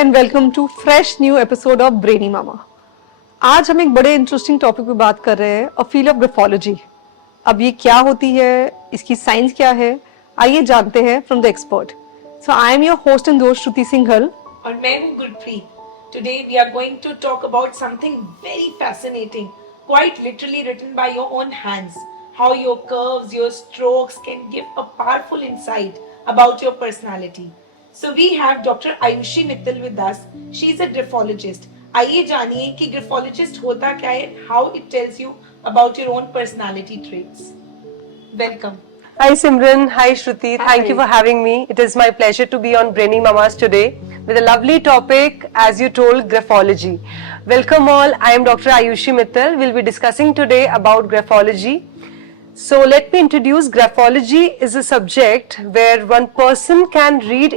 And welcome to fresh new episode of brainy mama. आज हम एक बड़े इंटरेस्टिंग टॉपिक पे बात कर रहे हैं, अ फील्ड ऑफ ग्राफोलॉजी। अब ये क्या होती है, इसकी साइंस क्या है, आइए जानते हैं from the expert. So I am your host and दोस्त श्रुति सिंघल और मैं हूँ Gurpreet. Today we are going to talk about something very fascinating, quite literally written by your own hands. How your curves, your strokes can give a powerful insight about your personality. So we have Dr. Ayushi Mittal with us. She is a graphologist. आइए जानिए कि graphologist होता क्या है, how it tells you about your own personality traits. Welcome. Hi Simran, hi Shruti. Hi. Thank you for having me. It is my pleasure to be on Brainy Mamas today with a lovely topic, as you told, graphology. Welcome all. I am Dr. Ayushi Mittal. We'll be discussing today about graphology. So let me introduce. Graphology is a subject where one person can read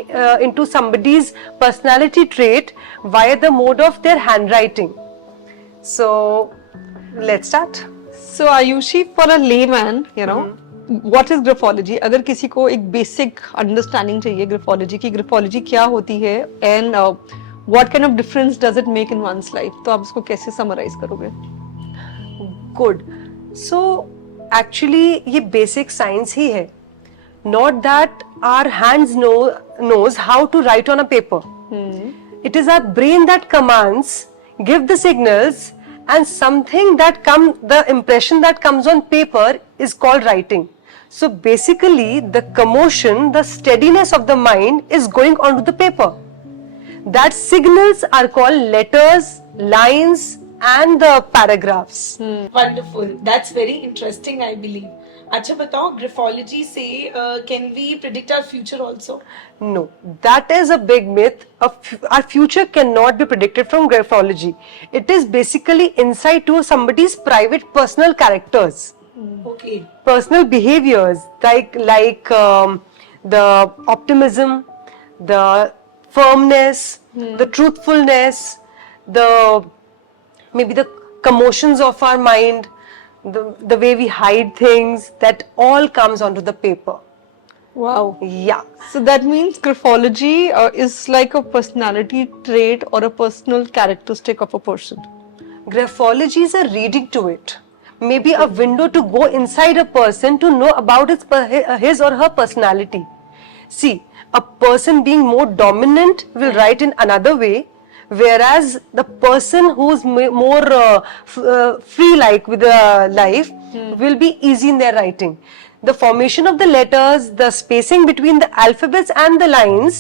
into somebody's personality trait via the mode of their handwriting. So let's start. So Ayushi, for a layman, you know, what is graphology? अगर किसी को एक basic understanding चाहिए graphology की, graphology क्या होती है and what kind of difference does it make in one's life, तो आप इसको कैसे समराइज करोगे? Good. So actually ये basic science ही है. Not that our hands knows how to write on a paper. It is our brain that commands, give the signals, and something that the impression that comes on paper is called writing. So basically the commotion, the steadiness of the mind is going onto the paper. That signals are called letters, lines, and the paragraphs. Wonderful. That's very interesting, I believe. अच्छा बताओ, graphology से can we predict our future also? No, that is a big myth. Our future cannot be predicted from graphology. It is basically insight to somebody's private personal characters, Okay. personal behaviors, like the optimism, the firmness, the truthfulness, the maybe the commotions of our mind, the way we hide things, that all comes onto the paper. Wow. Yeah. So that means graphology is like a personality trait or a personal characteristic of a person. Graphology is a reading to it. Maybe a window to go inside a person to know about his or her personality. See, a person being more dominant will write in another way, whereas the person who's more free-like with life will be easy in their writing. The formation of the letters, the spacing between the alphabets and the lines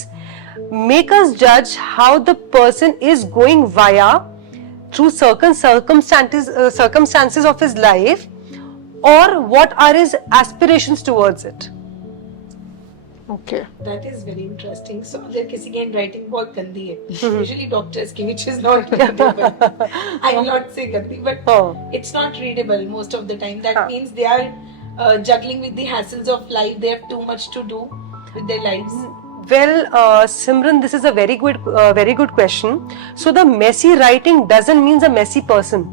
make us judge how the person is going via through circumstances of his life, or what are his aspirations towards it. Okay. That is very interesting. So अगर किसी की handwriting बहुत गंदी है, usually doctors की, which is not readable. I will not say गंदी, but it's not readable most of the time. That means they are juggling with the hassles of life. They have too much to do with their lives. Well, Simran, this is a very good question. So the messy writing doesn't mean a messy person.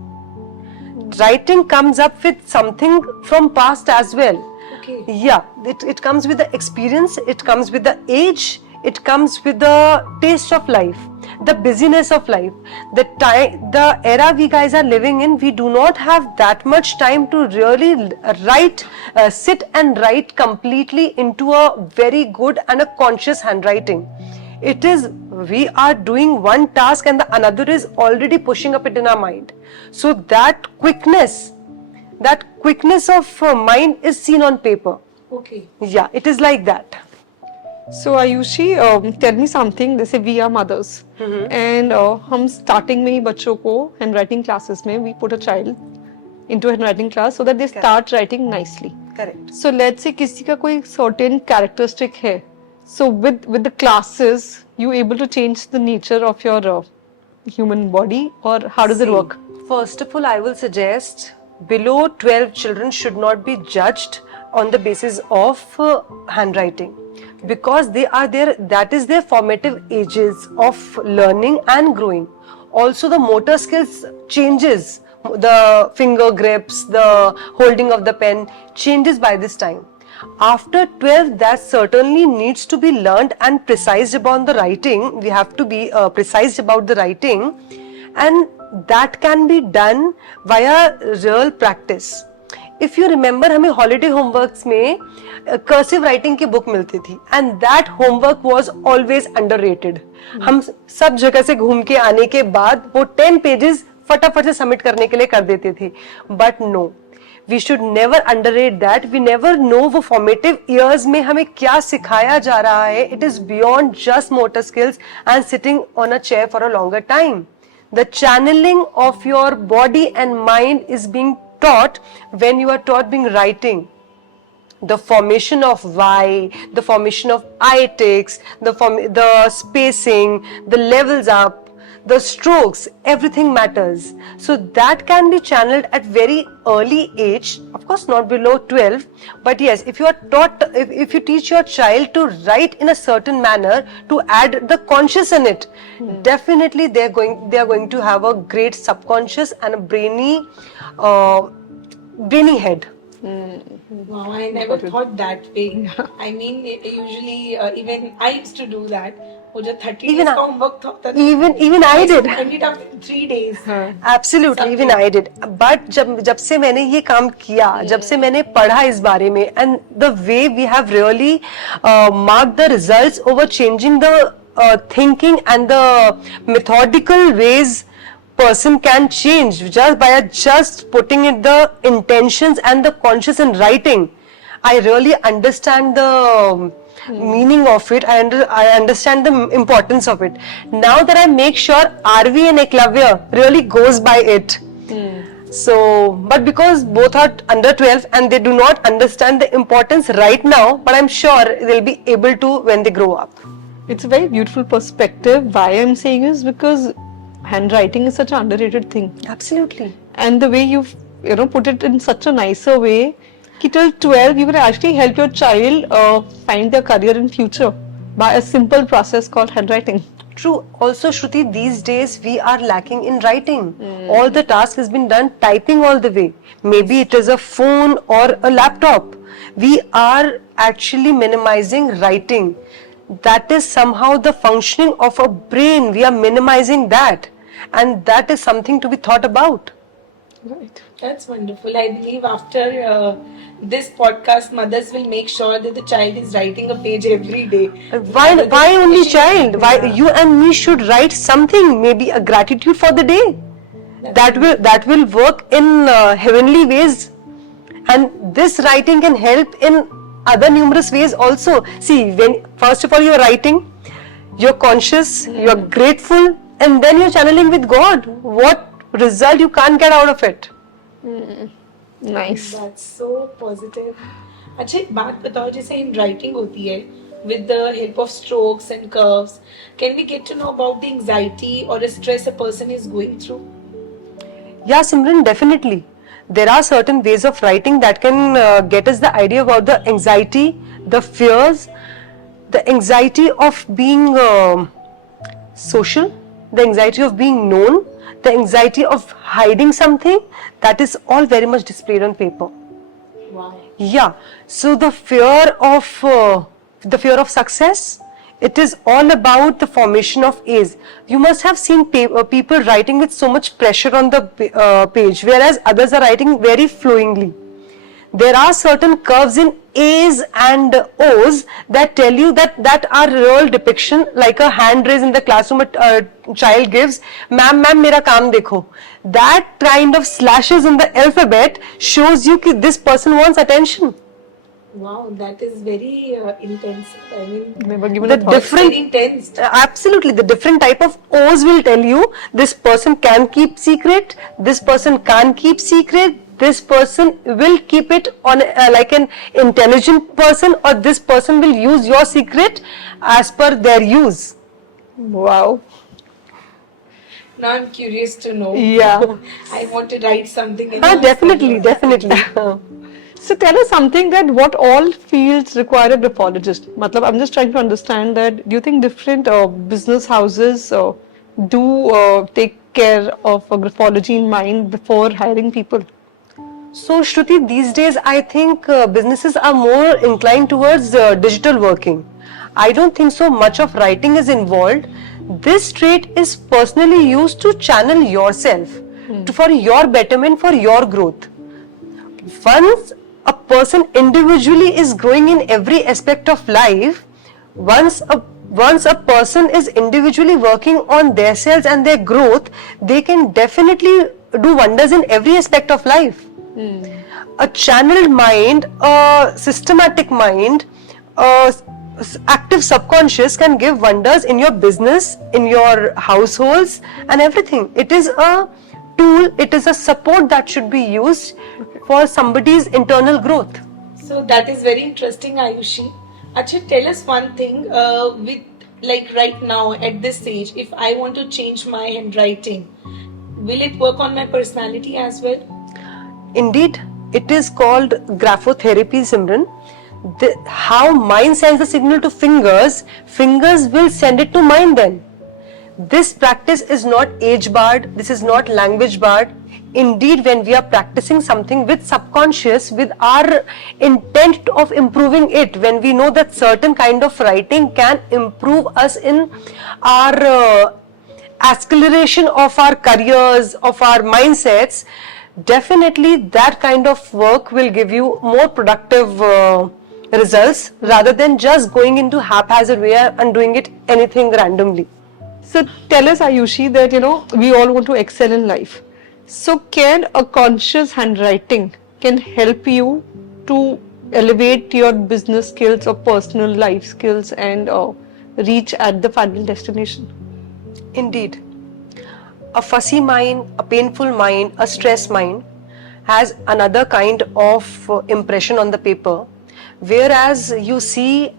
Writing comes up with something from past as well. Okay. Yeah, it comes with the experience, it comes with the age, it comes with the taste of life, the busyness of life, the time, the era we guys are living in. We do not have that much time to really sit and write completely into a very good and a conscious handwriting. It is, we are doing one task and the another is already pushing up it in our mind. So that quickness of mind is seen on paper. Okay. Yeah, it is like that. So Ayushi, tell me something. जैसे we are mothers and हम starting में ही बच्चों को handwriting classes में we put a child into handwriting class so that they start writing nicely. Correct. So let's say किसी का कोई certain characteristic है. So with the classes, you able to change the nature of your human body, or how does it work? First of all, I will suggest below 12 children should not be judged on the basis of handwriting, because that is their formative ages of learning and growing. Also the motor skills changes, the finger grips, the holding of the pen changes by this time. After 12, that certainly needs to be learned and precised about the writing. We have to be precise about the writing, and that can be done via real practice. If you remember, हमें holiday homeworks में cursive writing की book मिलती थी, and that homework was always underrated. हम सब जगह से घूम के आने के बाद वो 10 pages फटाफट से सबमिट करने के लिए कर देते थे. But no, we should never underrate that. We never know वो formative years में हमें क्या सिखाया जा रहा है. It is beyond just motor skills and sitting on a chair for a longer time. The channeling of your body and mind is being taught when you are taught being writing. The formation of Y, the formation of italics, the spacing, the levels up, the strokes, everything matters. So that can be channeled at very early age, of course not below 12, but yes, if you are taught, if you teach your child to write in a certain manner, to add the conscious in it, definitely they are going to have a great subconscious and a brainy head. Wow, I never thought that way. I mean, usually even I used to do that. वो जो 30 Even days I- का homework था, Even I did. ended up in 3 days. Absolutely, even I did. But जब से मैंने ये काम किया, जब से मैंने पढ़ा इस बारे में, and the way we have really marked the results over changing the thinking and the methodical ways person can change just by just putting it the intentions and the conscious in writing. I really understand the meaning of it. I understand the importance of it. Now that I make sure RV and Eklavya really goes by it. So, but because both are under 12 and they do not understand the importance right now, but I'm sure they'll be able to when they grow up. It's a very beautiful perspective. Why I'm saying is because handwriting is such an underrated thing, Absolutely. and the way you've put it in such a nicer way, कि till 12 you can actually help your child find their career in future by a simple process called handwriting. True. Also, Shruti, these days we are lacking in writing. All the task has been done typing all the way. Maybe it is a phone or a laptop. We are actually minimizing writing. That is somehow the functioning of a brain. We are minimizing that. And that is something to be thought about. Right. That's wonderful. I believe after this podcast, mothers will make sure that the child is writing a page every day. Why only child? Why you and me should write something, maybe a gratitude for the day. That will work in heavenly ways, and this writing can help in other numerous ways also. See, when first of all you're writing, you're conscious, you're grateful, and then you're channeling with God. What result you can't get out of it? Nice. That's so positive. अच्छा एक बात बताओ, जैसे in writing होती है with the help of strokes and curves, can we get to know about the anxiety or the stress a person is going through? Yeah, Simran, definitely. There are certain ways of writing that can get us the idea about the anxiety, the fears, the anxiety of being social, the anxiety of being known, the anxiety of hiding something. That is all very much displayed on paper. Wow. Yeah. So the fear of success. It is all about the formation of A's. You must have seen people writing with so much pressure on the page, whereas others are writing very flowingly. There are certain curves in A's and O's that tell you that are real depiction, like a hand raise in the classroom a child gives, ma'am, mera kaam dekho. That kind of slashes in the alphabet shows you that this person wants attention. Wow, that is very intense. I mean, Never given The a thought. different- very intense. Absolutely, the different type of O's will tell you this person can keep secret, this person can't keep secret, this person will keep it on like an intelligent person, or this person will use your secret as per their use. Wow. Now I'm curious to know. Yeah. I want to write something. and Definitely. So tell us something that what all fields require a graphologist. Matlab, I'm just trying to understand that. Do you think different business houses do take care of graphology in mind before hiring people? So Shruti, these days I think businesses are more inclined towards digital working. I don't think so much of writing is involved. This trait is personally used to channel yourself for your betterment, for your growth. Once a person individually is growing in every aspect of life, once a person is individually working on their selves and their growth, they can definitely do wonders in every aspect of life. A channeled mind, a systematic mind, a active subconscious can give wonders in your business, in your households and everything. It is a tool, it is a support that should be used for somebody's internal growth. So that is very interesting, Ayushi. Acha, tell us one thing. With like right now at this stage, if I want to change my handwriting, will it work on my personality as well? Indeed, it is called graphotherapy, Simran. How mind sends the signal to fingers, fingers will send it to mind then. This practice is not age barred, this is not language barred. Indeed, when we are practicing something with subconscious, with our intent of improving it, when we know that certain kind of writing can improve us in our acceleration of our careers, of our mindsets, definitely that kind of work will give you more productive results rather than just going into haphazard way and doing it anything randomly. So tell us, Ayushi, that we all want to excel in life. So can a conscious handwriting can help you to elevate your business skills or personal life skills and reach at the final destination? Indeed. A fussy mind, a painful mind, a stressed mind has another kind of impression on the paper. Whereas you see,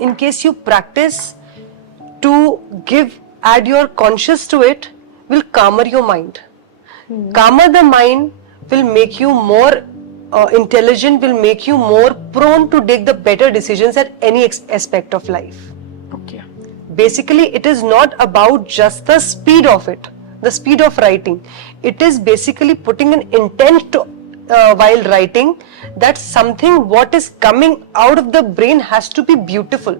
in case you practice to add your conscious to it, will calmer your mind. Calmer the mind will make you more intelligent, will make you more prone to take the better decisions at any aspect of life. Okay. Basically, it is not about just the speed of it, the speed of writing. It is basically putting an intent to, while writing, that something what is coming out of the brain has to be beautiful.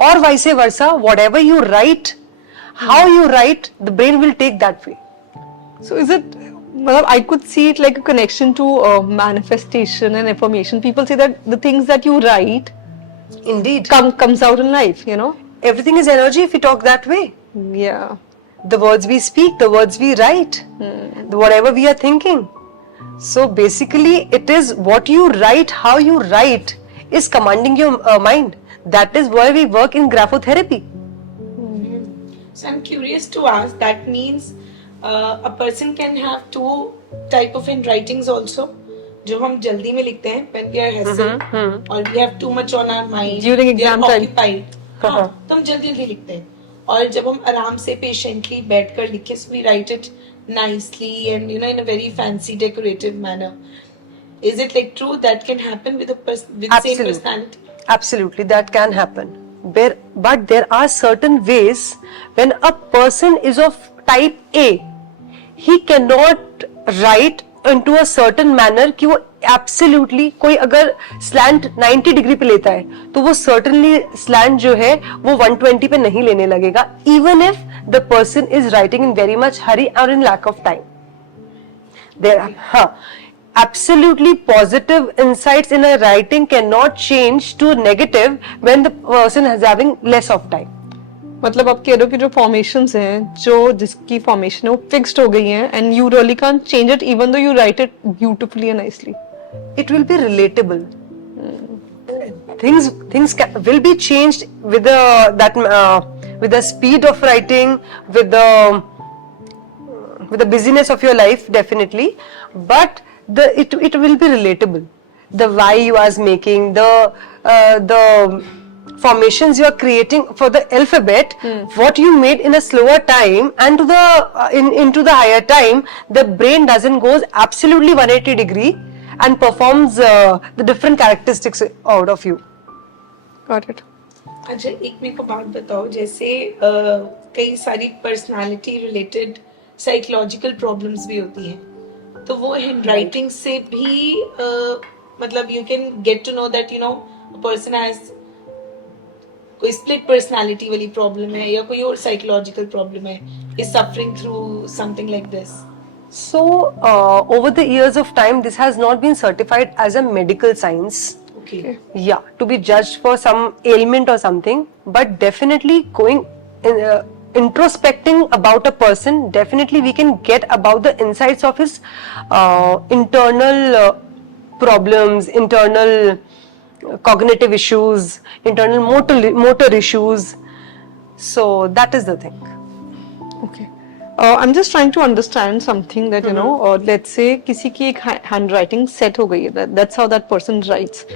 Or vice versa, whatever you write, how you write, the brain will take that way. So is it, I could see it like a connection to manifestation and affirmation. People say that the things that you write Indeed. comes out in life, Everything is energy if we talk that way. Yeah. The words we speak, the words we write, whatever we are thinking. So basically, it is what you write, how you write is commanding your mind. That is why we work in graphotherapy. So I'm curious to ask, that means a person can have two type of handwritings also, जो हम जल्दी में लिखते हैं when we are hustled or we have too much on our mind During exam we are time. occupied, हाँ, तो हम जल्दी जल्दी लिखते हैं. और जब हम आराम से patiently बैठ कर लिखे, so we write it nicely and in a very fancy decorative manner. Is it like true that can happen with a person with same personality? Absolutely, that can happen. But there are certain ways when a person is of type A, he cannot write into a certain manner कि वो absolutely कोई अगर slant 90 degree पे लेता है तो वो certainly slant जो है वो 120 पे नहीं लेने लगेगा, even if the person is writing in very much hurry or in lack of time. Absolutely positive insights in a writing cannot change to negative when the person is having less of time. मतलब आप कह रहे हो कि जो formations हैं, जो जिसकी फॉर्मेशन है वो फिक्स्ड हो गई हैं and you really can't change it even though you write it beautifully and nicely. It will be relatable. Things will be changed with the speed of writing, with the busyness of your life, definitely. But it will be relatable. The why you are making, the formations you are creating for the alphabet, what you made in a slower time and to the into the higher time, the brain doesn't goes absolutely 180 degree and performs the different characteristics out of you. Got it. अच्छा, एक मेरे को बात बताओ, जैसे कई सारी personality related psychological problems भी होती हैं, तो वो हैंडराइटिंग से भी मतलब you can get to know that you know person has कोई स्प्लिट पर्सनालिटी वाली प्रॉब्लम है या कोई और साइकोलॉजिकल प्रॉब्लम है, is suffering through something like this. So, over the years of time, this has not been certified as a medical science. Okay. Yeah, to be judged for some ailment or something, but definitely going introspecting about a person, definitely we can get about the insights of his internal problems, internal cognitive issues, internal motor issues. So that is the thing. Okay. I'm just trying to understand something that you know, let's say किसी की एक handwriting set हो गई है, that's how that person writes.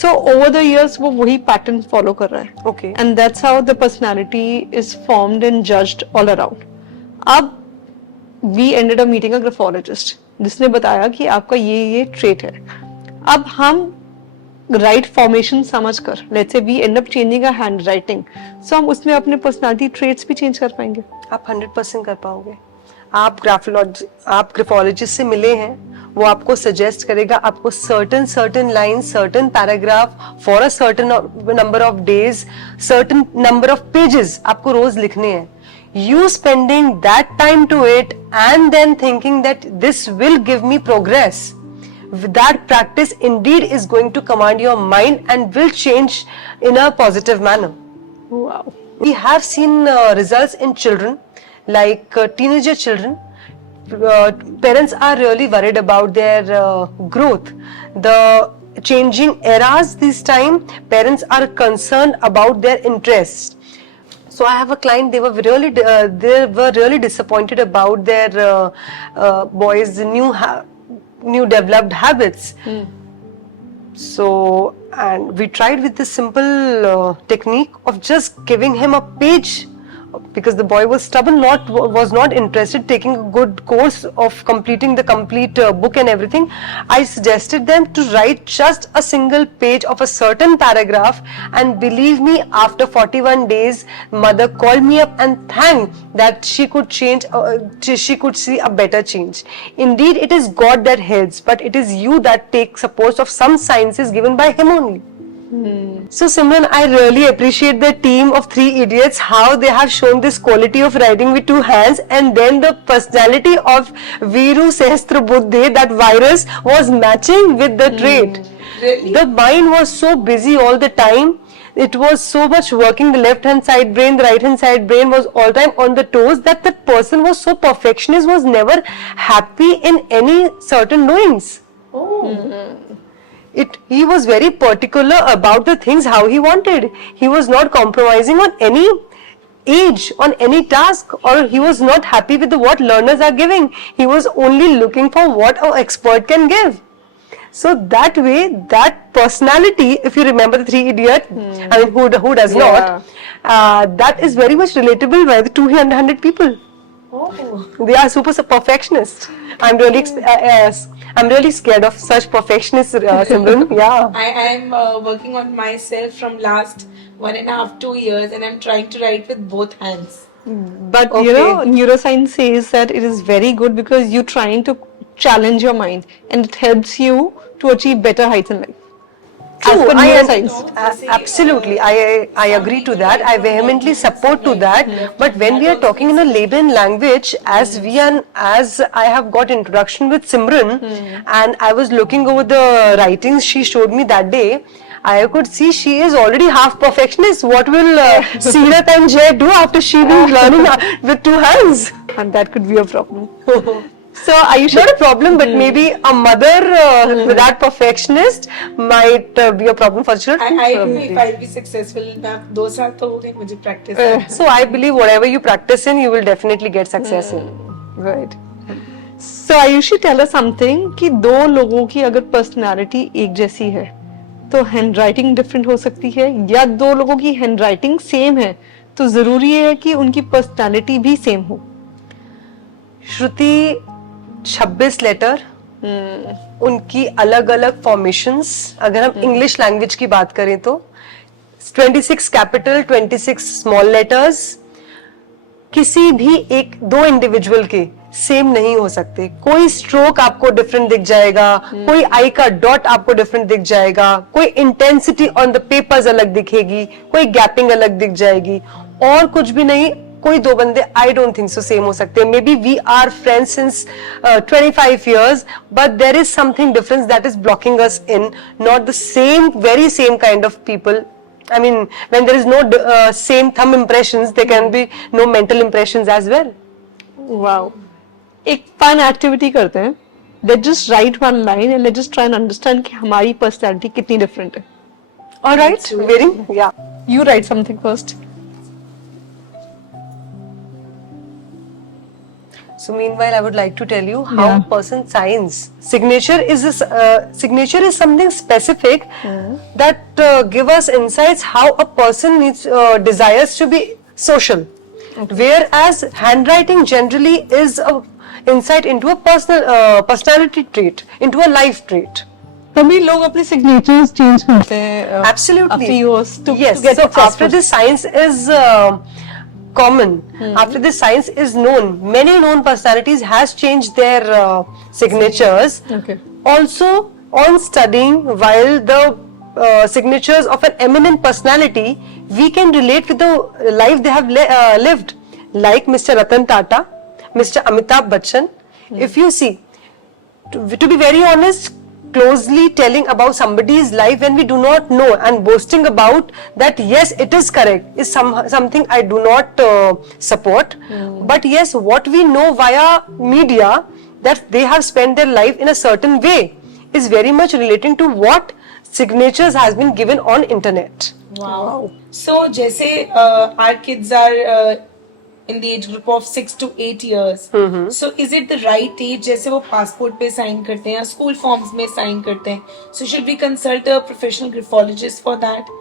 So over the years वो वही pattern follow कर रहा है. Okay. And that's how the personality is formed and judged all around. अब we ended up meeting a graphologist जिसने बताया कि आपका ये trait है. अब हम राइट फॉर्मेशन समझ कर let's say we end up changing a handwriting, so हम उसमें अपने पर्सनालिटी ट्रेट्स भी चेंज कर पाएंगे. आप 100% कर पाओगे. आप ग्राफोलॉजिस्ट से मिले हैं, वो आपको सजेस्ट करेगा, आपको certain lines, certain paragraph for a certain number of days, certain number of pages आपको रोज लिखने हैं. You spending that time to it and then thinking that this will give me progress. That practice indeed is going to command your mind and will change in a positive manner. Wow. We have seen results in children, like teenager children. Parents are really worried about their growth. The changing eras this time, parents are concerned about their interests. So I have a client. They were really disappointed about their boys' new developed habits. So, and we tried with this simple technique of just giving him a page, because the boy was stubborn, was not interested taking a good course of completing the complete book and everything. I suggested them to write just a single page of a certain paragraph, and believe me, after 41 days, mother called me up and thanked that she could change, she could see a better change. Indeed, it is God that helps, but it is you that take support of some sciences given by Him only. So Simran, I really appreciate the team of 3 Idiots, how they have shown this quality of writing with 2 hands, and then the personality of Viru Sehasrabuddhe, that virus, was matching with the trait. Really? The mind was so busy all the time. It was so much working. The left hand side brain, the right hand side brain was all time on the toes, that the person was so perfectionist, was never happy in any certain doings. Oh. He was very particular about the things how he wanted. He was not compromising on any age, on any task, or he was not happy with what learners are giving. He was only looking for what an expert can give. So that way, that personality, if you remember the 3 Idiots, I mean, who does not, that is very much relatable by the 200 people. Oh. They are super perfectionist. I'm really scared of such perfectionists, Simran. Yeah. I am working on myself from last 1.5 2 years, and I'm trying to write with both hands. But you know, neuroscience says that it is very good because you're trying to challenge your mind and it helps you to achieve better heights in life. As True, per neuroscience. Absolutely, I agree to that. I vehemently support to that. But when we are talking in a layman language, as I have got introduction with Simran, and I was looking over the writings she showed me that day, I could see she is already half perfectionist. What will Seerat and Jay do after she will learning with 2 hands? And that could be a problem. So are you Not a problem, but maybe a mother with that perfectionist might be a problem for children. I don't know if I'll be successful. 2 साल तो हो गए मुझे practice. So I believe whatever you practice in, you will definitely get success in. Right. So Ayushi, tell us something कि 2 लोगों की अगर personality एक जैसी है तो हैंडराइटिंग डिफरेंट हो सकती है, या 2 लोगों की हैंडराइटिंग सेम है तो जरूरी है कि उनकी पर्सनालिटी भी सेम हो. श्रुति 26 लेटर, उनकी अलग अलग फॉर्मेशंस. अगर हम इंग्लिश लैंग्वेज की बात करें तो 26 कैपिटल, 26 स्मॉल लेटर्स. किसी भी 2 इंडिविजुअल के सेम नहीं हो सकते. कोई स्ट्रोक आपको डिफरेंट दिख जाएगा, कोई आई का डॉट आपको डिफरेंट दिख जाएगा, कोई इंटेंसिटी ऑन द पेपर्स अलग दिखेगी, कोई गैपिंग अलग दिख जाएगी, और कुछ भी नहीं. कोई दो बंदे I don't think so same हो सकते. May be we are friends since 25 years, but there is something difference that is blocking us in, not the same, very same kind of people. I mean, when there is no same thumb impressions, there can be no mental impressions as well. Wow. एक fun activity करते हैं. Let's just right one line and let's just try and understand कि हमारी personality कितनी different है. All right, very, yeah. You right something first. So meanwhile, I would like to tell you how Yeah. person signs. Signature is something specific that give us insights how a person needs desires to be social. Whereas handwriting generally is a insight into a personality trait, into a life trait. तभी लोग अपने signatures change करते हैं. Absolutely. After years to Yes. get So successful. after this science is common, after this science is known, many known personalities has changed their signatures. Okay. Also, on studying while the signatures of an eminent personality, we can relate with the life they have lived, like Mr. Ratan Tata, Mr. Amitabh Bachchan. If you see, to be very honest, closely telling about somebody's life when we do not know and boasting about that, yes, it is correct, is something I do not support. But yes, what we know via media that they have spent their life in a certain way is very much relating to what signatures has been given on internet. Wow. So, जैसे our kids are in the age group of 6 to 8 years. So, is it the right age? जैसे वो passport पे sign करते हैं या school forms में sign करते हैं. So, should we consult a professional graphologist for that?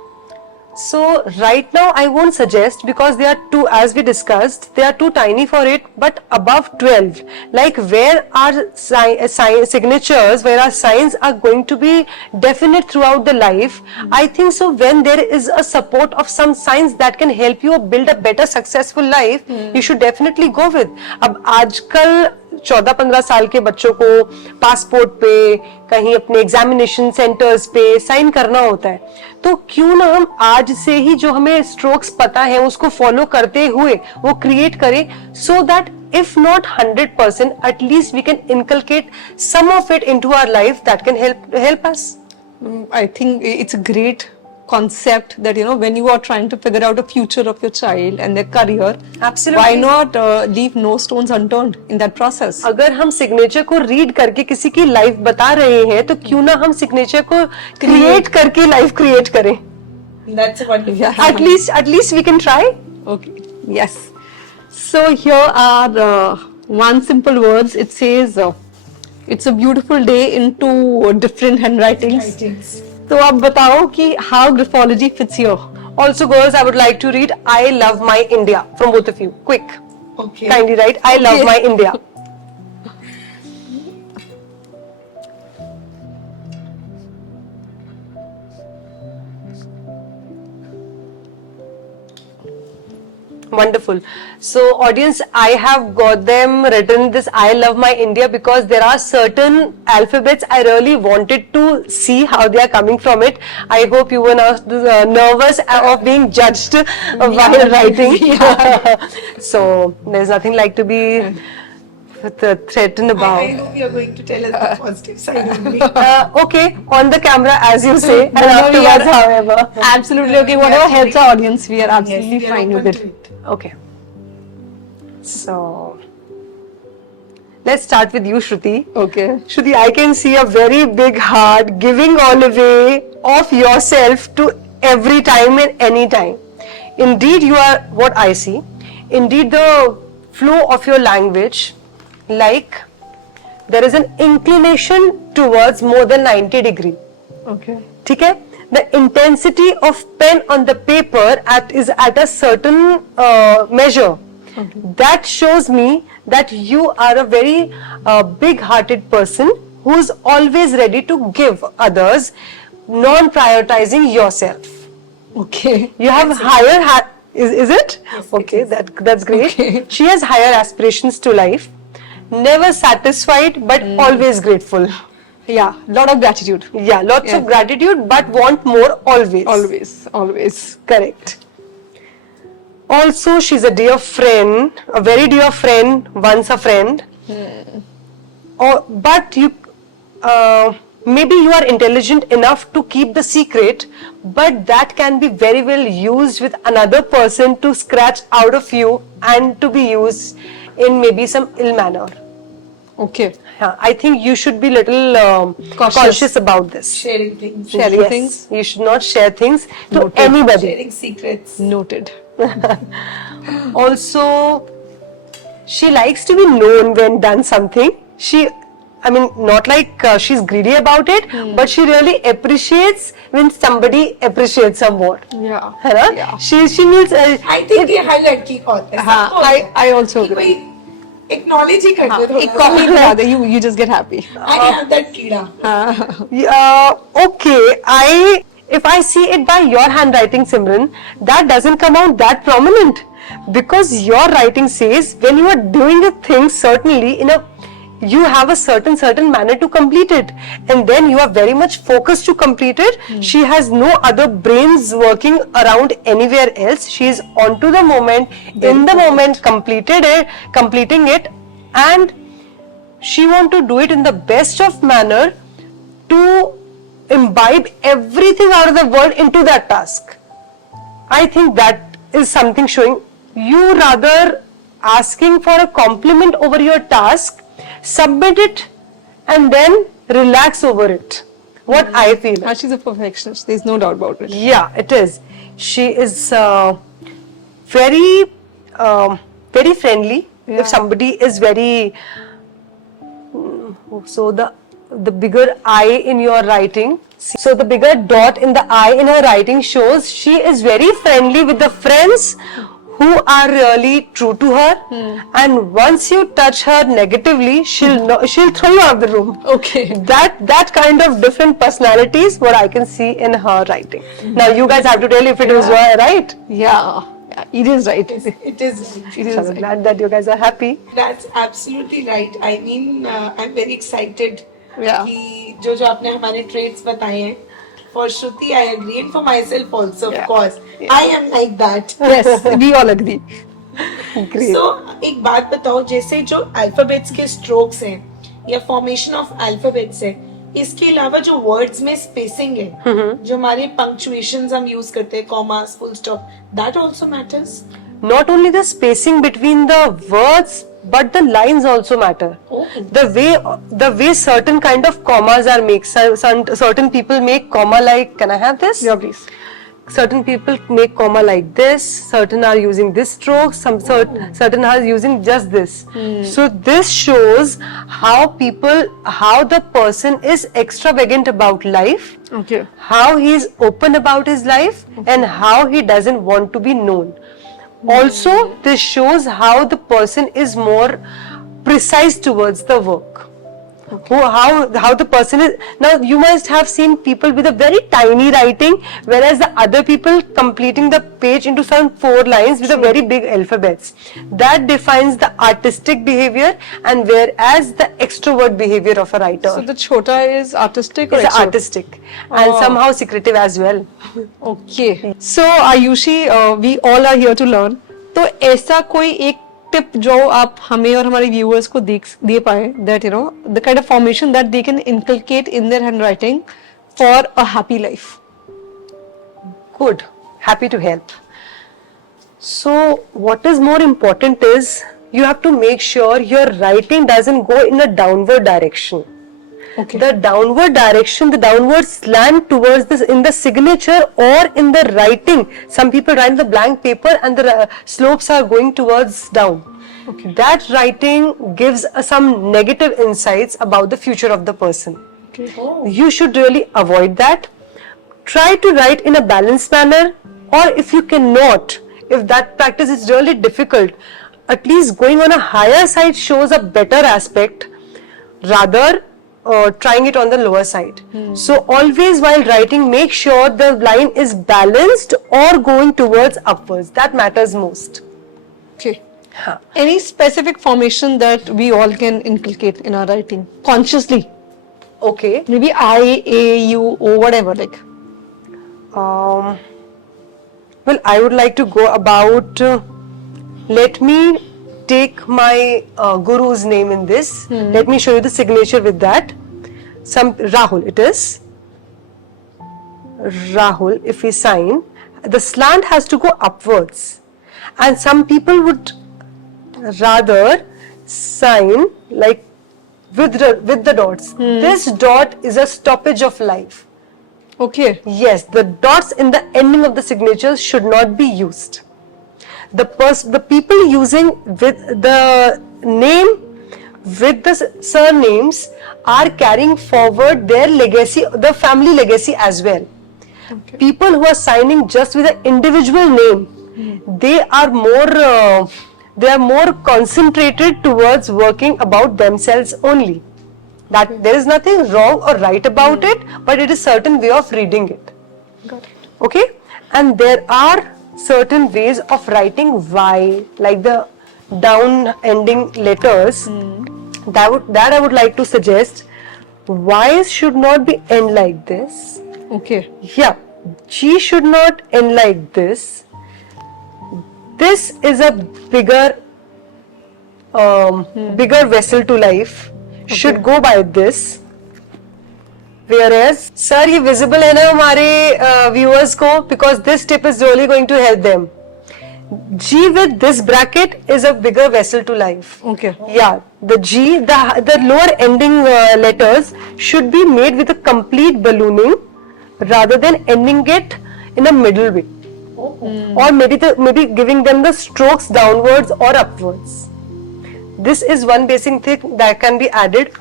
So right now I won't suggest, because they are too, as we discussed, they are too tiny for it. But above 12, like where our signatures, where our signs are going to be definite throughout the life, I think so. When there is a support of some signs that can help you build a better successful life, you should definitely go with. अब आजकल 14-15 साल के बच्चों को passport पे, कहीं अपने examination centres पे साइन करना होता है, तो क्यों ना हम आज से ही जो हमें स्ट्रोक्स पता है उसको फॉलो करते हुए वो क्रिएट करें, so that if not 100%, at least we can inculcate some of it into our life that can help us. I think it's a great concept that, you know, when you are trying to figure out a future of your child and their career, Absolutely. why not leave no stones unturned in that process? अगर हम signature को read करके किसी की life बता रहे हैं, तो क्यों ना हम सिग्नेचर को क्रिएट करके लाइफ क्रिएट करें. That's wonderful. Yeah. At least we can try. Okay. Yes. So here are one simple words. It says, it's a beautiful day in two different handwritings. Writings. तो आप बताओ कि how graphology fits here. Also, girls, I would like to read I love my India from both of you. Quick. Okay. Kindly write I love my India. Wonderful. So audience, I have got them written this I love my India because there are certain alphabets I really wanted to see how they are coming from it. I hope you were not nervous of being judged while writing. So there's nothing like to be threatened about. I hope you're going to tell us the positive side only. Okay, on the camera as you say, and No, we afterwards are- however. Absolutely okay. Whatever helps our audience, we are absolutely Yes, we are fine open with to it. Okay. So let's start with you, Shruti. Okay. Shruti, I can see a very big heart giving all away of yourself to every time and any time. Indeed, you are what I see. Indeed, the flow of your language, like there is an inclination towards more than 90 degree. Okay. ठीक है? The intensity of pen on the paper is at a certain measure. That shows me that you are a very big-hearted person who is always ready to give others, non-prioritizing yourself. Okay. You have higher is it? Yes, Okay, it is. that's great. Okay. She has higher aspirations to life. never satisfied, but always grateful. Yeah, lot of gratitude. Yeah, lots Yeah. of gratitude, but want more always. Always. Correct. Also, she's a dear friend, a very dear friend, once a friend. But maybe you are intelligent enough to keep the secret, but that can be very well used with another person to scratch out of you and to be used in maybe some ill manner. Okay. Yeah, I think you should be little cautious about this. Sharing things, Sharing Yes, things. you should not share things to Noted. anybody. sharing secrets. Noted. Also, she likes to be known when done something. Not like she's greedy about it, but she really appreciates when somebody appreciates her more. Yeah. है ना? Yeah. She means I think ये हर लड़की का होता है. हाँ, सबको होता है. I also कि agree. कोई acknowledge ही कर हाँ, दे थोड़ा एक सा. कॉफी पिला दे, you just get happy. I have that कीड़ा. okay, if I see it by your handwriting, Simran, that doesn't come out that prominent because your writing says when you are doing a thing, certainly you have a certain manner to complete it, and then you are very much focused to complete it. She has no other brains working around anywhere else. She is onto the moment, in the moment, completing it, and she want to do it in the best of manner to imbibe everything out of the world into that task. I think that is something showing you rather asking for a compliment over your task, submit it, and then relax over it. What I feel. She's a perfectionist. There's no doubt about it. Yeah, it is. She is very friendly. Yeah. If somebody is very so the bigger I in your writing, so the bigger dot in the I in her writing shows she is very friendly with the friends who are really true to her, and once you touch her negatively, she'll throw you out of the room. Okay. That kind of different personalities what I can see in her writing. Now you guys have to tell if it was right. Yeah. It is right. It is. It is So I'm right. glad that you guys are happy. That's absolutely right. I mean, I'm very excited. Yeah. कि जो आपने हमारे traits बताए हैं. For Shruti, I agree, and for myself also, Yeah. of course. Yeah. I am like that. Yes, we all agree. Great. So, एक बात बताओ, जैसे जो अल्फाबेट्स के स्ट्रोक्स हैं या फॉर्मेशन ऑफ अल्फाबेट्स है, इसके अलावा जो वर्ड्स में स्पेसिंग है, जो हमारे पंक्चुएशंस हम यूज करते हैं, commas, full stop, that also matters. Not only the spacing between the words, but the lines also matter. Oh. The way certain kind of commas are made. Certain people make comma like, can I have this? Yeah, please. Certain people make comma like this. Certain are using this stroke. Certain are using just this. So this shows how the person is extravagant about life, Okay. how he is open about his life, and how he doesn't want to be known. Also, this shows how the person is more precise towards the work. How the person is. Now you must have seen people with a very tiny writing, whereas the other people completing the page into some 4 lines with a very big alphabets. That defines the artistic behavior, and whereas the extrovert behavior of a writer So the chota is artistic or is extrovert? artistic and somehow secretive as well. Okay. So Ayushi, we all are here to learn. तो ऐसा कोई एक tip जो आप हमें और हमारे viewers को दे पाए that you know the kind of formation that they can inculcate in their handwriting for a happy life. Good. Happy to help. So, what is more important is you have to make sure your writing doesn't go in a downward direction. Okay. The downward direction, the downward slant towards this in the signature or in the writing. Some people write the blank paper and the slopes are going towards down. Okay. That writing gives some negative insights about the future of the person. Okay. You should really avoid that. Try to write in a balanced manner, or if you cannot, if that practice is really difficult, at least going on a higher side shows a better aspect rather trying it on the lower side. So always while writing, make sure the line is balanced or going towards upwards. That matters most. Okay. हाँ. Any specific formation that we all can inculcate in our writing consciously? Okay. Maybe I, A, U, O, whatever. Like, Well, I would like to go about. Let me take my guru's name in this. Let me show you the signature with that. Some Rahul. It is Rahul. If we sign, the slant has to go upwards, and some people would rather sign like with the dots. This dot is a stoppage of life. okay. Yes, the dots in the ending of the signatures should not be used. The people using with the name with the surnames are carrying forward their legacy, the family legacy as well. Okay. People who are signing just with an individual name, they are more concentrated towards working about themselves only. That there is nothing wrong or right about it, but it is certain way of reading it. Got it. Okay, and there are certain ways of writing Y, like the down ending letters. That I would like to suggest. Y's should not be end like this. Okay. Yeah, G should not end like this. This is a bigger vessel to life. Should go by this. Whereas, sir, ये visible है ना हमारे viewers को, because this tip is really going to help them. G with this bracket is a bigger vessel to life. Okay. Yeah, the G, the lower ending letters should be made with a complete ballooning rather than ending it in a middle way. Or maybe giving them the strokes downwards or upwards. This is one basic thing that can be added.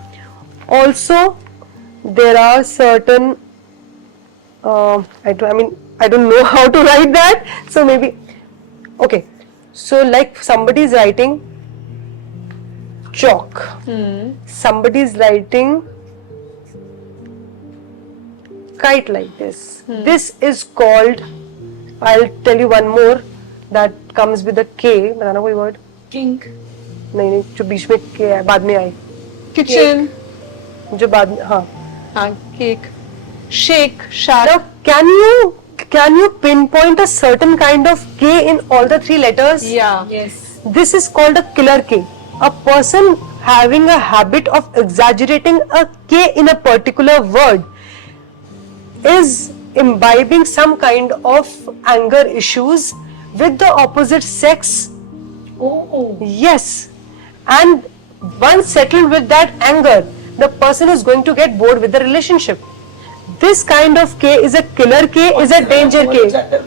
Also, there are certain I don't know how to write that, so maybe okay, so like somebody is writing chalk, somebody is writing kite like this. This is called, I'll tell you one more that comes with a K. बताना कोई word? Kink. नहीं, जो बीच में K है, बाद में आई, Kitchen. जो बाद में, हाँ. Cake. Shake. Shark. Now, can you pinpoint a certain kind of K in all the three letters? Yeah. Yes. This is called a killer K. A person having a habit of exaggerating a K in a particular word is imbibing some kind of anger issues with the opposite sex. Oh. Yes. And once settled with that anger, the person is going to get bored with the relationship. This kind of K is a killer K, is a danger K. That's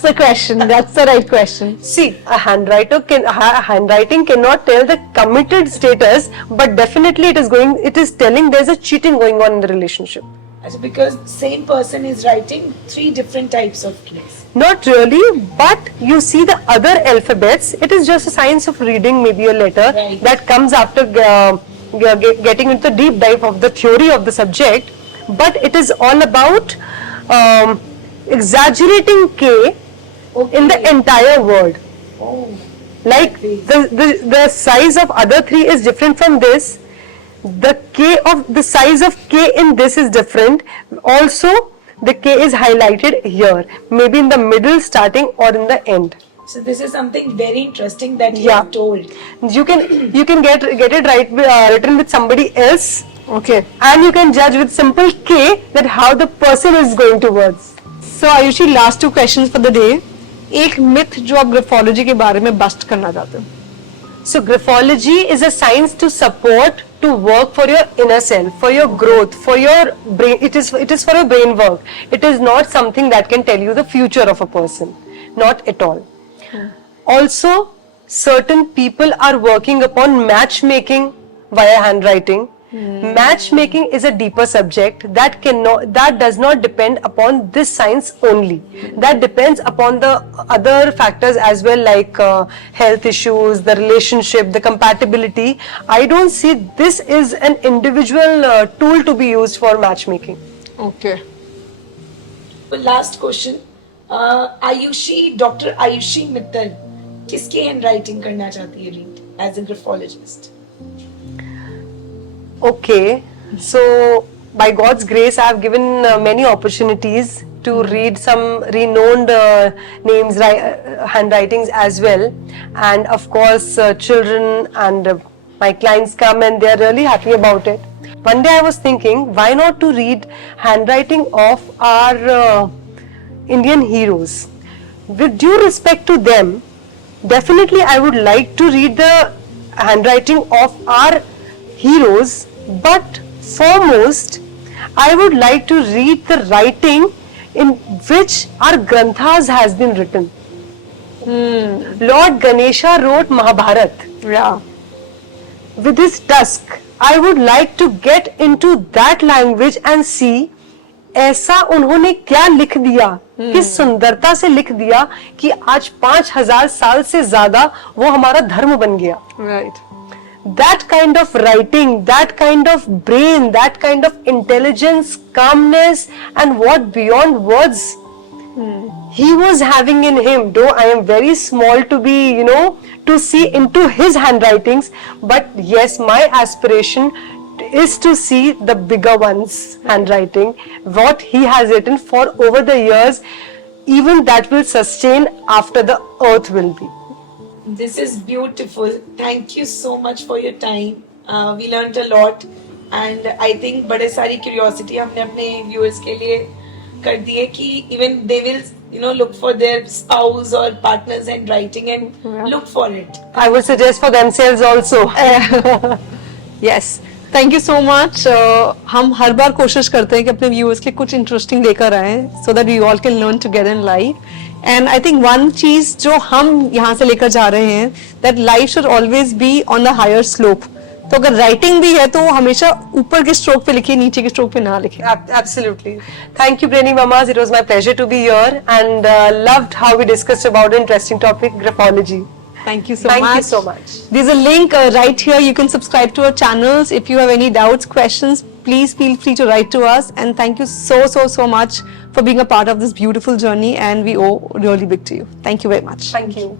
the question. That's the right question. See, a handwriting cannot tell the committed status, but definitely it is telling there's a cheating going on in the relationship. Because same person is writing 3 different types of keys. Not really, but you see the other alphabets, it is just a science of reading maybe a letter Right. that comes after getting into the deep dive of the theory of the subject, but it is all about exaggerating K in the entire word. Oh. Like the size of other 3 is different from this. The size of K in this is different. Also, the K is highlighted here, maybe in the middle, starting, or in the end. So this is something very interesting that you Yeah. have told. You can get it right written with somebody else, Okay. and you can judge with simple K that how the person is going towards. So Ayushi, last 2 questions for the day. एक myth जो आप graphology के बारे में bust करना चाहते हो. So graphology is a science to support, to work for your inner self, for your growth, for your brain. It is for your brain work. It is not something that can tell you the future of a person, not at all. Also, certain people are working upon matchmaking via handwriting. Matchmaking is a deeper subject that does not depend upon this science only. That depends upon the other factors as well, like health issues, the relationship, the compatibility. I don't see this is an individual tool to be used for matchmaking. Okay. Well, last question. Dr. Ayushi Mittal किसकी handwriting करना चाहती है read as a graphologist? Okay, so by God's grace, I have given many opportunities to read some renowned names, handwritings as well, and of course, children and my clients come and they are really happy about it. One day I was thinking, why not to read handwriting of our Indian heroes? With due respect to them, definitely I would like to read the handwriting of our heroes, but foremost I would like to read the writing in which our granthas has been written. Lord Ganesha wrote Mahabharat Yeah. with his tusk. I would like to get into that language and see ऐसा उन्होंने क्या लिख दिया, किस सुंदरता से लिख दिया कि आज 5000 साल से ज्यादा वो हमारा धर्म बन गया. Right. That kind of writing, that kind of brain, that kind of intelligence, calmness, and what beyond words he was having in him. Though I am very small to be, to see into his handwritings, but yes, my aspiration is to see the bigger ones handwriting, what he has written for over the years, even that will sustain after the earth will be. This is beautiful. Thank you so much for your time. We learned a lot and I think बड़े सारी curiosity हमने अपने viewers के लिए कर दी है कि even they will look for their spouse or partners and writing and look for it. I would suggest for themselves also. Yes. Thank you so much. हम हर बार कोशिश करते हैं कि अपने व्यूअर्स के लिए कुछ इंटरेस्टिंग लेकर आए so that we all can learn together in life. And I think one चीज जो हम यहाँ से लेकर जा रहे हैं that life should always be on the higher slope. तो अगर राइटिंग भी है तो वो हमेशा ऊपर के स्ट्रोक पे लिखिए, नीचे के स्ट्रोक पे ना लिखिए. Absolutely. Thank you, Brainy Mamas. It was my pleasure to be here and loved how we discussed about an interesting topic, graphology. Thank you so Thank much. you so much. There's a link right here. You can subscribe to our channels. If you have any doubts, questions, please feel free to write to us. And thank you so much for being a part of this beautiful journey. And we owe really big to you. Thank you very much. Thank you.